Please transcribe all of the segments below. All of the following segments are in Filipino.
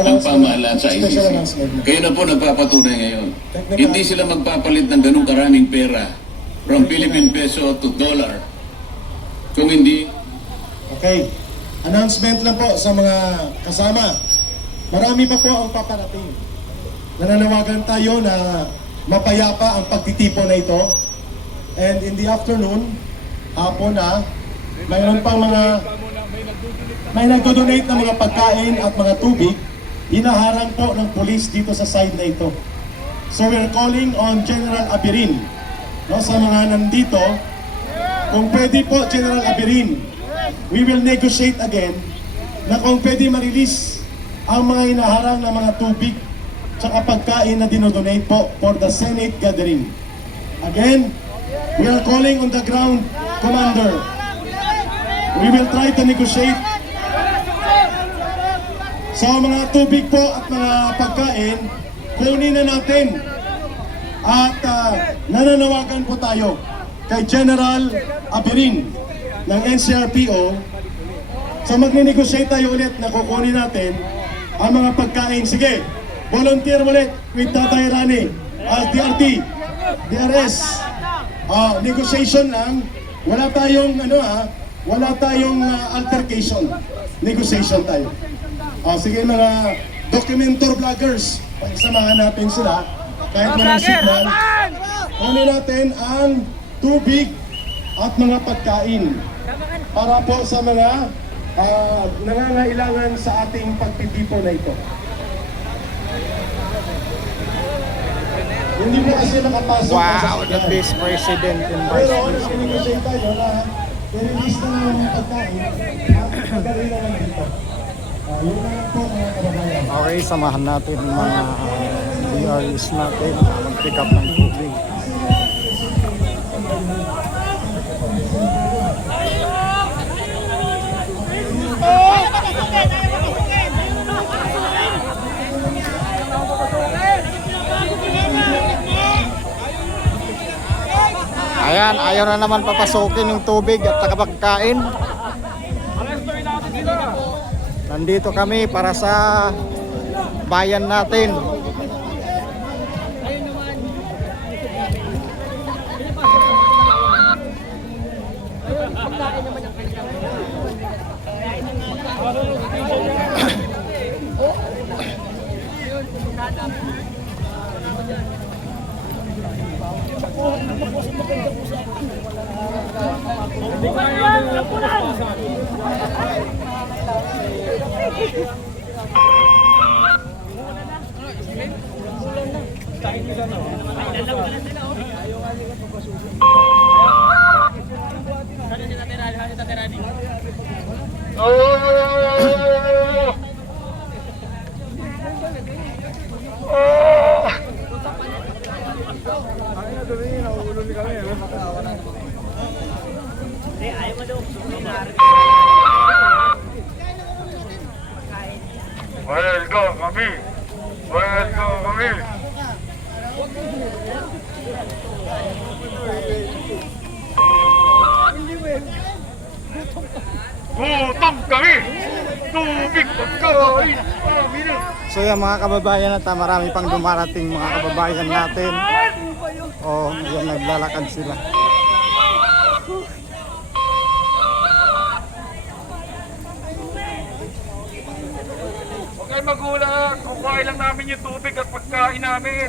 ang pamahalaan sa ICC. Kayo na po nagpapatunay ngayon. Hindi sila magpapalit ng ganung karaming pera from Philippine peso to dollar. Kung hindi... Okay. Announcement lang po sa mga kasama. Marami pa po ang paparating. Nananawagan tayo na mapayapa ang pagtitipon na ito. And in the afternoon, hapon na, mayroon pang may nagdo-donate ng mga pagkain at mga tubig. Hinaharang po ng police dito sa side na ito. So we're calling on General Abirin. No, sa mga nandito, kung pwede po, General Abirin, we will negotiate again na kung pwede ma-release ang mga hinaharang na mga tubig tsaka pagkain na dinodonate po for the Senate gathering. Again, we are calling on the ground commander. We will try to negotiate. Sa mga tubig po at mga pagkain, kunin na natin. At nananawagan po tayo kay General Abirin ng NCRPO. So magne-negotiate tayo ulit na kukunin natin ang mga pagkain. Sige, volunteer ulit with Tatay Rani, DRT, DRS. Negotiation lang. Wala tayong wala tayong altercation. Negotiation tayo. Sige mga documentor vloggers, pagsamahan natin sila kahit walang signal. Kunin natin ang tubig at mga pagkain para po sa mga nangangailangan sa ating pagtitipon na ito. Hindi mo kasi makapasok. Wow, the Vice President and Vice Pero President. nag-negotiate tayo na i-release na ng mga pagkain at magaling na lang dito. Yun na lang po mga kababayan. Okay, samahan natin ang mga DRS natin na mag-pick up ng tubig. Ayan, ayaw na naman papasukin yung tubig at pagkain. Nandito kami para sa bayan natin. Welcome kami. Welcome kami. Gutom kami. Tubig pagkain. So yan mga kababayan at marami pang dumarating mga kababayan natin. Yan naglalakad sila. Okay magulang, kukuhain lang namin yung tubig at pagkain namin.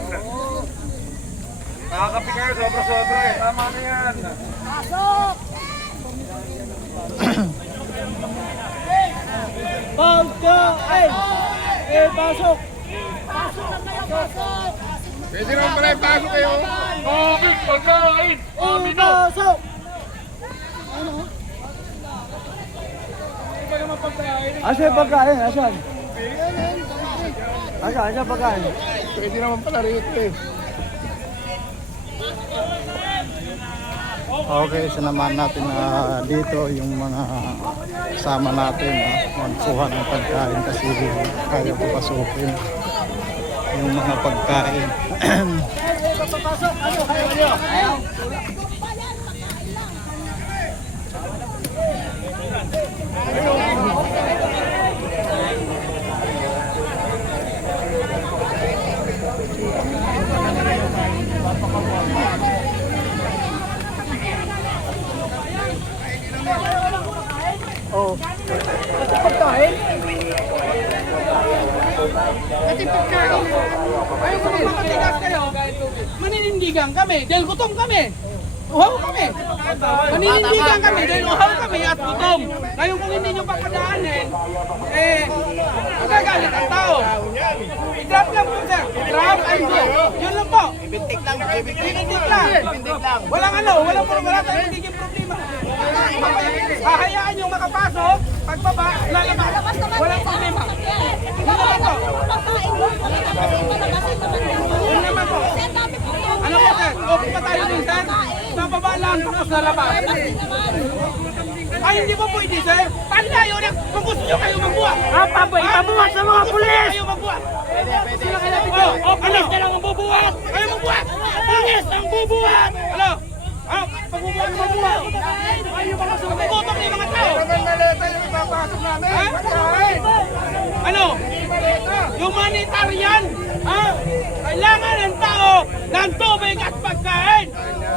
Nakakapi kayo, sobra-sobra eh. Tama na yan. Pasok! Pagkain! Pasok! Pasok na kayo, pasok! Pwede naman pala ipasok kayo. Tubig, pagkain, amin na. Pasok! Asa yung pagkain? Asan? Asa pagkain? Pwede naman pala rito eh. Okay, sinamahan natin dito yung mga kasama natin magkuha ng pagkain kasi kaya papasukin yung mga pagkain. Papasok! Ayaw! Pati pagkain. Ayaw ko magmatigas kayo. Maninindigan kami dahil gutom kami. Uhaw kami. Maninindigan kami dahil uhaw kami at gutom. Ngayon kung hindi nyo papadaanin, magagalit ang tao. I-drop lang po sir. I-drop and go. Yun lang po. Ibintik lang. Walang wala tayong magiging problema. Hahayaan yung makapasok, pagbaba, lalabas. Walang problema. Yun naman po. Yun naman po. Ano po sir? Okay pa tayo din sir? Nababa lang tapos lalabas. Ay, hindi po pwede sir. Paano tayo na? Kung gusto nyo kayo magbuhat. Ipabuhat sa mga pulis. Kayo magbuhat. Pulis na lang ang bubuhat. Kayo magbuhat. Pulis ang bubuhat. Ano? Pagbubuhat ang magbuhat. Pagbubuhat yung mga tao. Maleta yung ipapasok namin. Ano? Humanitarian. Kailangan ng tao ng tubig at pagkain.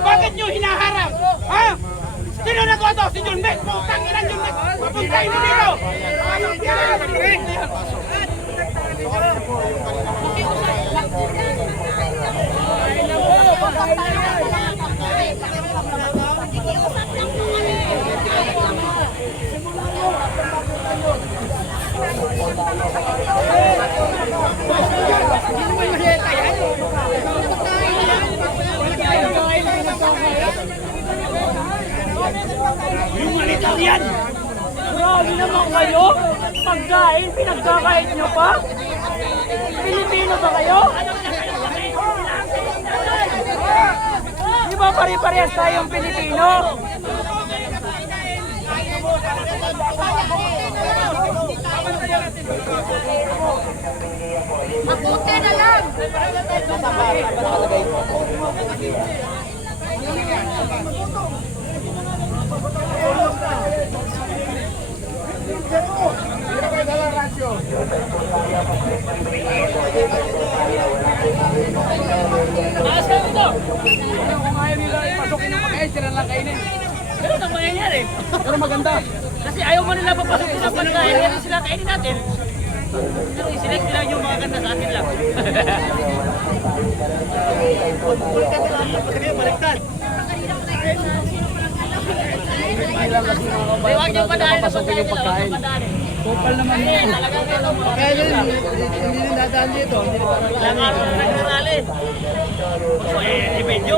Bakit nyo hinaharap? Sino nagkoto? Si John Beck. Putang ina John Beck. Puntahin mo dito. Humanitarian! Grabe naman kayo! Pagkain, pinagkakain nyo pa? Pilipino ba kayo? Di ba pare-parehas tayong Pilipino? Mabuti na lang! Kung ayaw nila ipasukin yung pagkain, sila lang kainin. Ganun ang mangyayari. Pero maganda. Kasi ayaw mo nila papasukin ng pagkain, kasi sila kainin natin. Pero i-select nila yung mga ganda sa atin lang. Baliktad. Huwag yung padaanin na pagkain nila, huwag yung padaanin. Kupal naman yun. Kaya yun, hindi rin dadaan dito. Wala nga rin nag-arali. Medyo.